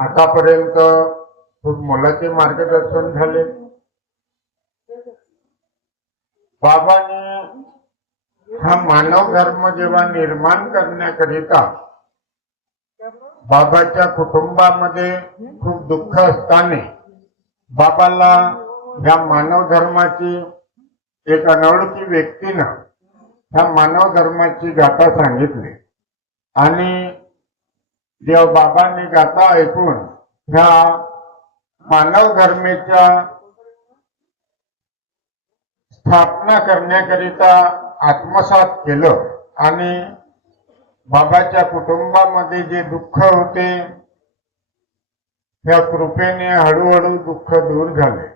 आतापर्यंत खूप मोलाचे मार्गदर्शन झाले। बाबांनी हा मानव धर्म जेव्हा निर्माण करण्याकरिता बाबाच्या कुटुंबामध्ये खूप दुःख असताना बाबाला ह्या मानव धर्माची एक अनोळखी व्यक्तीनं ह्या मानव धर्माची गाथा सांगितली आणि जेव्हा बाबांनी गाथा ऐकून ह्या मानव धर्माच्या स्थापना करण्याकरिता आत्मसात केलं आणि बाबाच्या कुटुंबामध्ये जे दुःख होते त्या कृपेने हळूहळू दुःख दूर झाले।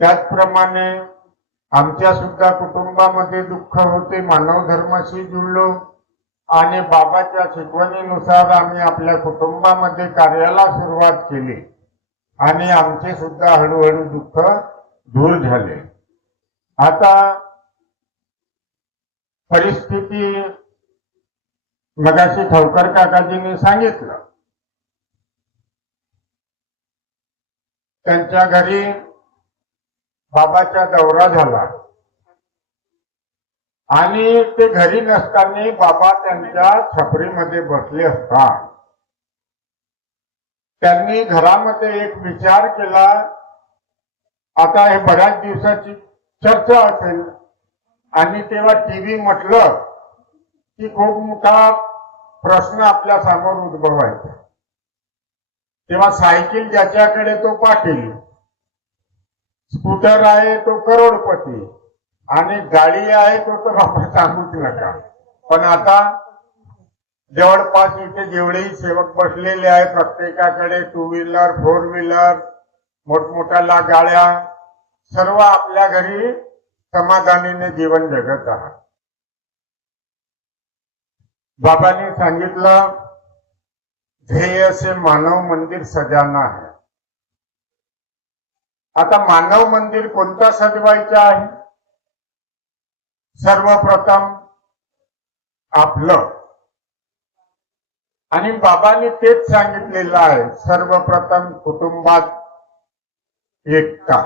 त्याचप्रमाणे आमच्या सुद्धा कुटुंबामध्ये दुःख होते, मानव धर्माशी जुळलो आणि बाबाच्या शिकवणीनुसार आम्ही आपल्या कुटुंबामध्ये कार्याला सुरुवात केली आणि आमचे सुद्धा हळूहळू दुःख दूर झाले। आता परिस्थिती मगाशी ठवकर काकाजींनी सांगितलं, त्यांच्या घरी बाबाचा दौरा झाला आणि ते घरी नसताना बाबा त्यांच्या छपरीमध्ये बसले असता त्यांनी घरामध्ये एक विचार केला, आता हे बऱ्याच दिवसाची चर्चा असेल आणि तेव्हा टीव्ही म्हटलं की खूप मोठा प्रश्न आपल्या समोर उद्भवायचा। तेव्हा सायकल ज्याच्याकडे तो पाटील, स्कूटर आहे तो करोडपती आणि गाडी आहे तो तर बाबा सांगूच नका। पण आता जवळपास इथे जेवढेही सेवक बसलेले आहेत प्रत्येकाकडे टू व्हीलर, फोर व्हीलर, मोठमोठ्या गाड्या, सर्व आपल्या घरी समाधानीने जीवन जगत आहात। बाबांनी सांगितलं, ध्येय से मानव मंदिर सजाना है। आता मानव मंदिर कोणता सजवायचं आहे? सर्वप्रथम आपलं, आणि बाबांनी तेच सांगितलेलं आहे, सर्वप्रथम कुटुंबात एकता।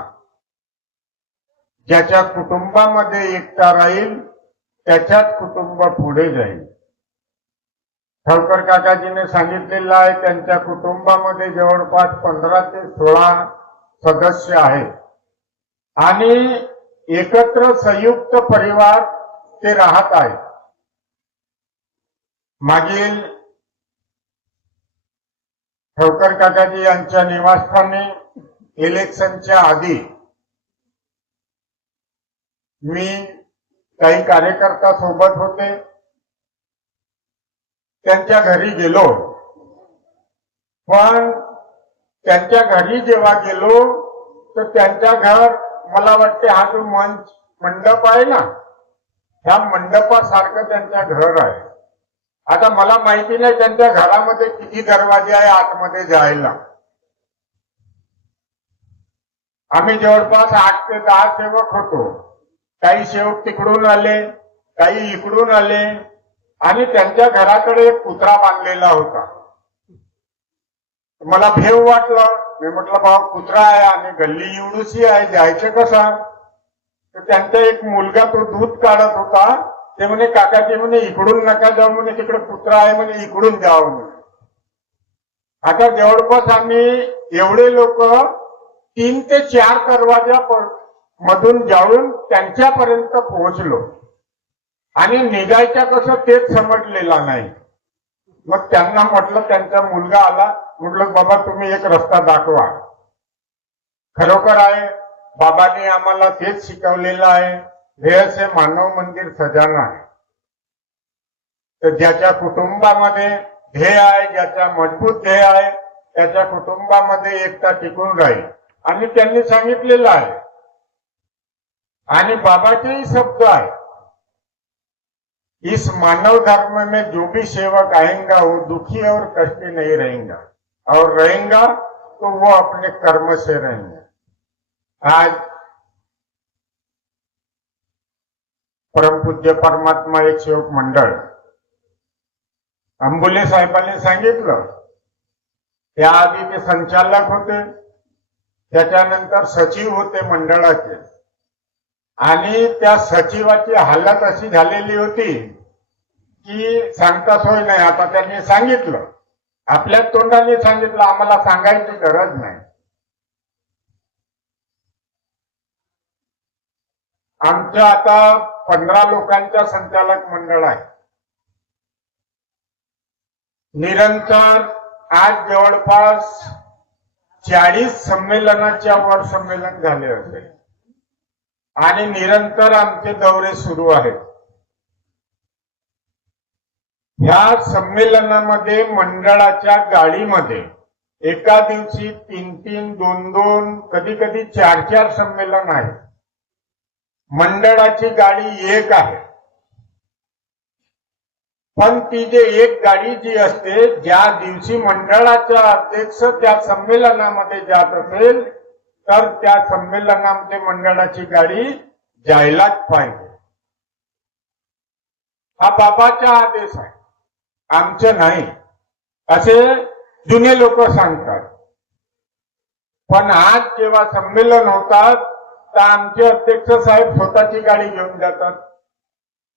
ज्याच्या कुटुंबामध्ये एकता राहील त्याच्यात कुटुंब पुढे जाईल। ठवकर काकाजीने सांगितलेलं आहे, त्यांच्या कुटुंबामध्ये जवळपास 15 ते 16 सदस्य आहेत आणि एकत्र संयुक्त परिवार ते राहत आहेत। मागील ठवकर काकाजी यांच्या निवासस्थानी इलेक्शनच्या आधी मी काही कार्यकर्ता सोबत होते, त्यांच्या घरी गेलो। पण त्यांच्या घरी जेव्हा गेलो तर त्यांच्या घर, मला वाटते हा जो मंडप आहे ना, ह्या मंडपासारखं त्यांच्या घर आहे। आता मला माहिती नाही त्यांच्या घरामध्ये किती दरवाजे आहे आतमध्ये जायला। आम्ही जवळपास 8 ते 10 सेवक होतो। काही सेवक तिकडून आले, काही इकडून आले आणि त्यांच्या घराकडे एक कुत्रा बांधलेला होता। मला भेव वाटलं, मी म्हटलं बाबा कुत्रा आहे आणि गल्ली एवढीशी आहे, जायचं कसं? तर त्यांचा एक मुलगा तो दूध काढत होता, ते म्हणे काकाजी म्हणे इकडून नका जाऊ म्हणे, तिकडे कुत्रा आहे म्हणे, इकडून जाऊ म्हणे। आता जवळपास आम्ही एवढे लोक 3 ते 4 दरवाजा मधून जाऊन त्यांच्यापर्यंत पोहोचलो आणि निघायच्या कसं तेच समजलेलं नाही। मग त्यांना म्हटलं, त्यांचा मुलगा आला, म्हटलं बाबा तुम्ही एक रस्ता दाखवा। खरोखर आहे, बाबांनी आम्हाला तेच शिकवलेलं आहे, ध्येय से मानव मंदिर सजाना है। तर ज्याच्या कुटुंबामध्ये ध्येय आहे, ज्याच्या मजबूत ध्येय आहे, त्याच्या कुटुंबामध्ये एकता टिकून राहील आणि त्यांनी सांगितलेलं आहे आणि बाबाचेही शब्द आहे, इस मानव धर्म में जो भी सेवक आएगा वो दुखी और कष्टी नहीं रहेगा, और रहेगा तो वो अपने कर्म से रहेंगे। आज परमपूज्य परमात्मा एक सेवक मंडळ अंबुले साहेबांनी सांगितलं त्याआधी ते संचालक होते, त्याच्यानंतर सचिव होते मंडळाचे, आणि त्या सचिवाची हालत अशी झालेली होती की सांगता सोय नाही. आता त्यांनी सांगितलं, आपल्या तोंडाने सांगितलं, आम्हाला सांगायची गरज नाही. आमच्या आता 15 लोकांच्या संचालक मंडळ आहे. निरंतर आज जवळपास 40 संमेलनाच्या वर संमेलन झाले असेल आणि निरंतर आमचे दौरे सुरू आहेत. ह्या संमेलनामध्ये मंडळाच्या गाडीमध्ये एका दिवशी 3-3, 2-2, कधी कधी 4-4 संमेलन आहे. मंडळाची गाडी एक आहे, पण ती जे एक गाडी जी असते, ज्या दिवशी मंडळाचा अध्यक्ष त्या संमेलनामध्ये जात असेल तर त्या संमेलनामध्ये मंडळाची गाडी जायलाच पाहिजे. हा बाबाचा आदेश आहे, आमचं नाही असे जुने लोक सांगतात. पण आज जेव्हा संमेलन होतात तर आमचे अध्यक्ष साहेब स्वतःची गाडी घेऊन जातात.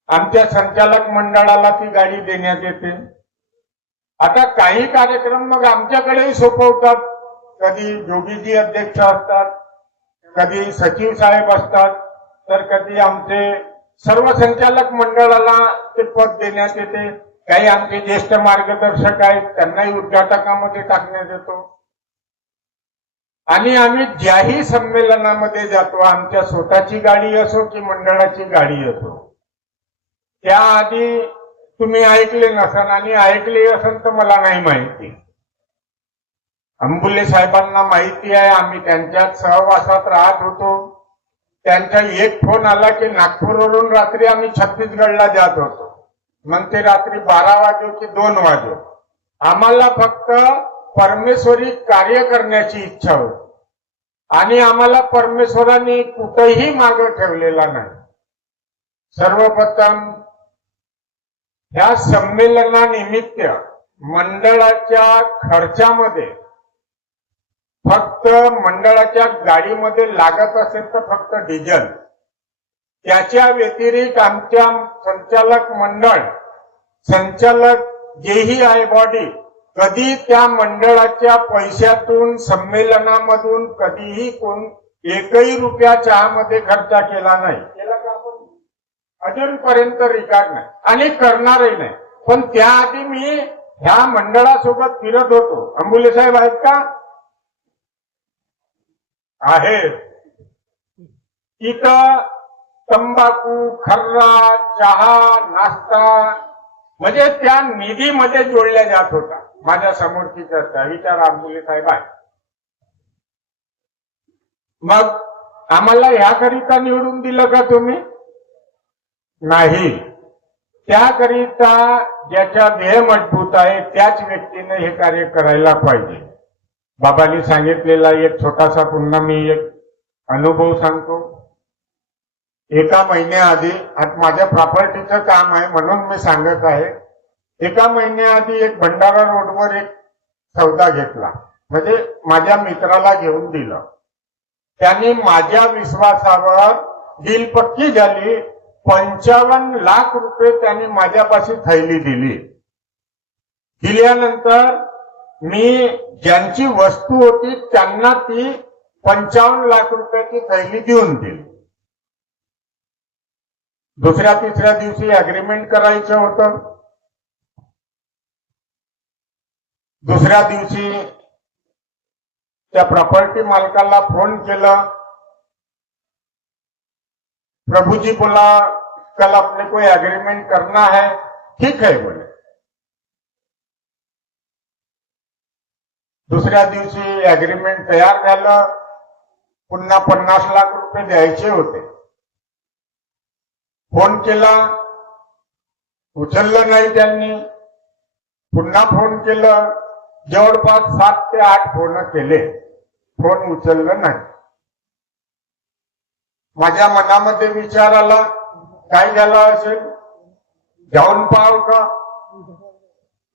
आमच्या संचालक मंडळाला ती गाडी देण्यात येते. आता काही कार्यक्रम मग आमच्याकडेही सोपवतात. कधी योगीजी अध्यक्ष असतात, कधी सचिव साहेब असतात, तर कधी आमचे सर्व संचालक मंडळाला ते पद देण्यात येते. काही आमचे ज्येष्ठ मार्गदर्शक आहेत, त्यांनाही उद्घाटकामध्ये टाकण्यात येतो. आणि आम्ही ज्याही संमेलनामध्ये जातो, आमच्या स्वतःची गाडी असो की मंडळाची गाडी असो, त्याआधी तुम्ही ऐकले नसाल आणि ऐकले असेल तर मला नाही माहिती. अंबुले साहेबांना माहिती आहे, आम्ही त्यांच्यात सहवासात राहत होतो. त्यांचा एक फोन आला की नागपूरवरून रात्री आम्ही छत्तीसगडला जात होतो. मग ते रात्री 12 वाजो की 2 वाजो, आम्हाला फक्त परमेश्वरी कार्य करण्याची इच्छा होती आणि आम्हाला परमेश्वराने कुठेही मागे ठेवलेला नाही. सर्वप्रथम ह्या संमेलनानिमित्त मंडळाच्या खर्चामध्ये फक्त मंडळाच्या गाडीमध्ये लागत असेल तर फक्त डिझेल, त्याच्या व्यतिरिक्त आमच्या संचालक मंडळ, संचालक जेही आहे बॉडी, कधी त्या मंडळाच्या पैशातून संमेलनामधून कधीही कोण एकही रुपया चहामध्ये खर्च केला नाही. केला का आपण? अजूनपर्यंत रिकॉर्ड नाही आणि करणारही नाही. पण त्याआधी मी ह्या मंडळासोबत फिरत होतो. अंबुले साहेब आहेत का? आहेत. इथं तंबाखू, खर्रा, चहा, नाश्ता म्हणजे त्या निधीमध्ये जोडल्या जात होता. माझ्या समोरची चर्चा विचार अंबुले साहेब आहे. मग आम्हाला ह्याकरिता निवडून दिलं का तुम्ही? नाही. त्याकरिता ज्याच्या देह मजबूत आहे त्याच व्यक्तीने हे कार्य करायला पाहिजे. बाबांनी सांगितलेला एक छोटासा पुन्हा मी एक अनुभव सांगतो. एका महिन्याआधी, आज माझ्या प्रॉपर्टीचं काम आहे म्हणून मी सांगत आहे, एका महिन्याआधी एक भंडारा रोडवर एक सौदा घेतला, म्हणजे माझ्या मित्राला घेऊन दिलं. त्यांनी माझ्या विश्वासावर डील पक्की झाली. 55 लाख रुपये त्यांनी माझ्यापाशी थैली दिली. दिल्यानंतर मी ज्यांची वस्तू होती त्यांना ती 55 लाख रुपयाची थैली देऊन दिली. दुसऱ्या तिसऱ्या दिवशी अग्रीमेंट करायचं होतं. दुसऱ्या दिवशी त्या प्रॉपर्टी मालकाला फोन केला. प्रभु जी बोला कल अपने को एग्रीमेंट करना है. ठीक है बोले. दुसऱ्या दिवशी एग्रीमेंट तयार झालं. पुन्हा 50 लाख रुपये द्यायचे होते. फोन केला, उचललं नाही त्यांनी. पुन्हा फोन केलं. जवळपास 7 ते 8 फोन केले, फोन उचललं नाही. माझ्या मनामध्ये विचार आला, काय झालं असेल, जाऊन पाहाव का.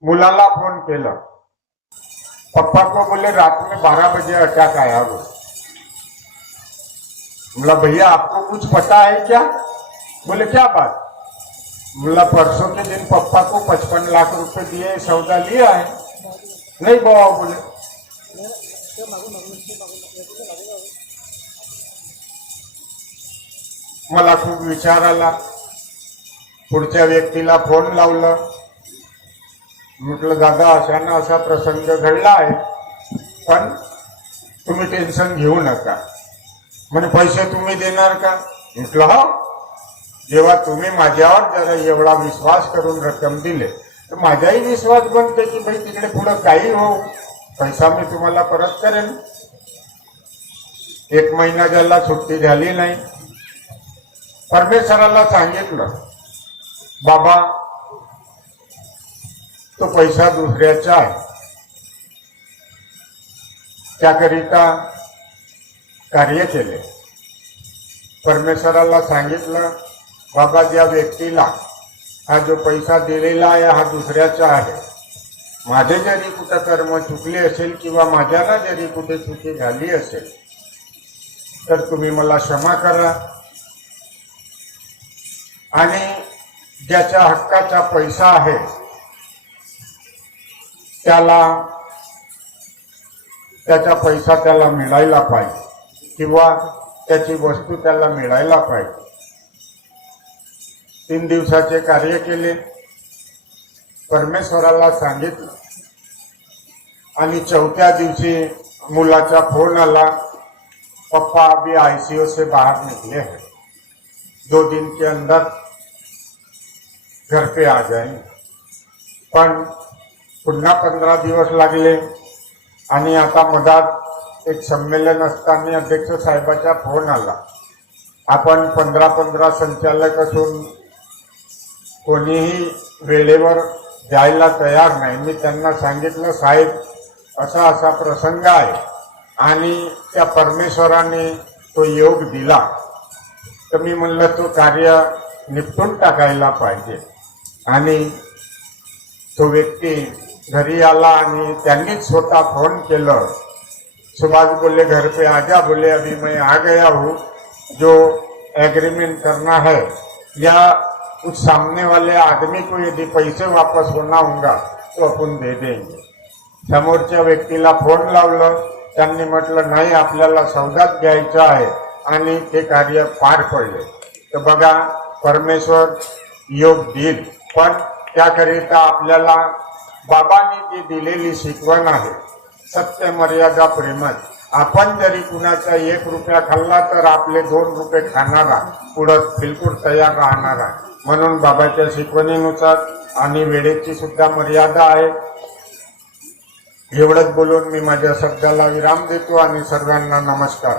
मुलाला फोन केला. पापा को बोले रात में 12 बजे अटैक आया वो। बोला भैया आपको कुछ पता है क्या? बोले क्या बात? बोला परसों के दिन पापा को 55 लाख रुपए दिए, सौदा लिया है। नहीं बाबा बोले। मला खूप विचार आला, पुढच्या व्यक्तीला फोन लावलं, म्हटलं दादा असा ना असा प्रसंग घडला आहे, पण तुम्ही टेन्शन घेऊ नका. म्हणे पैसे तुम्ही देणार का? म्हटलं हो. जेव्हा तुम्ही माझ्यावर जरा एवढा विश्वास करून रक्कम दिले तर माझाही विश्वास बनते की भाई तिकडे पुढे काही हो, पैसा मी तुम्हाला परत करेन. 1 महिना ज्याला सुट्टी झाली नाही, परमेश्वराला सांगितलं बाबा तो पैसा दुसऱ्याचा आहे, त्याकरिता कार्य केले. परमेश्वराला सांगितलं बाबा ज्या व्यक्तीला हा जो पैसा दिलेला आहे हा दुसऱ्याचा आहे, माझे जरी कुठे कर्म चुकले असेल किंवा माझ्याला जरी कुठे चुकी झाली असेल तर तुम्ही मला क्षमा करा. आणि ज्याच्या हक्काचा पैसा आहे त्याला त्याचा पैसा त्याला मिळायला पाहिजे किंवा त्याची वस्तू त्याला मिळायला पाहिजे. 3 दिवसाचे कार्य केले, परमेश्वराला सांगितलं आणि 4थ्या दिवशी मुलाचा फोन आला, पप्पा अभी आईसीयू से बाहर निकले हैं, 2 दिन के अंदर घर पे आ जाएंगे. पण पुन्हा 15 दिवस लागले आणि आता मधात एक संमेलन असताना अध्यक्ष साहेबाचा फोन आला, आपण 15 संचालक असून कोणीही वेळेवर द्यायला तयार नाही. मी त्यांना सांगितलं साहेब असा असा प्रसंग आहे आणि त्या परमेश्वराने तो योग दिला, तर मी म्हणलं तो कार्य निपटून टाकायला पाहिजे. आणि तो व्यक्ती घरी आला आणि त्यांनीच स्वतः फोन केलं. सुभाष बोले घर पे आजा, बोले अभी मैं आ गया हूँ, जो एग्रीमेंट करना है या उस सामने वाले आदमी को यदि पैसे वापस होना होगा तो अपन दे देंगे. समोरच्या व्यक्तीला फोन लावलं, त्यांनी म्हटलं नाही आपल्याला सौदाच घ्यायचा आहे आणि ते कार्य पार पडले. तर बघा परमेश्वर योग देईल, पण त्याकरिता आपल्याला बाबांनी जी दिलेली शिकवण आहे सत्य मर्यादा प्रेमात, आपण जरी कुणाचा 1 रुपया खाल्ला तर आपले 2 रुपये खाणारा पुढं बिलकुल तयार राहणारा. म्हणून बाबाच्या शिकवणीनुसार आणि वेळेची सुद्धा मर्यादा आहे. एवढंच बोलून मी माझ्या शब्दाला विराम देतो आणि सर्वांना नमस्कार.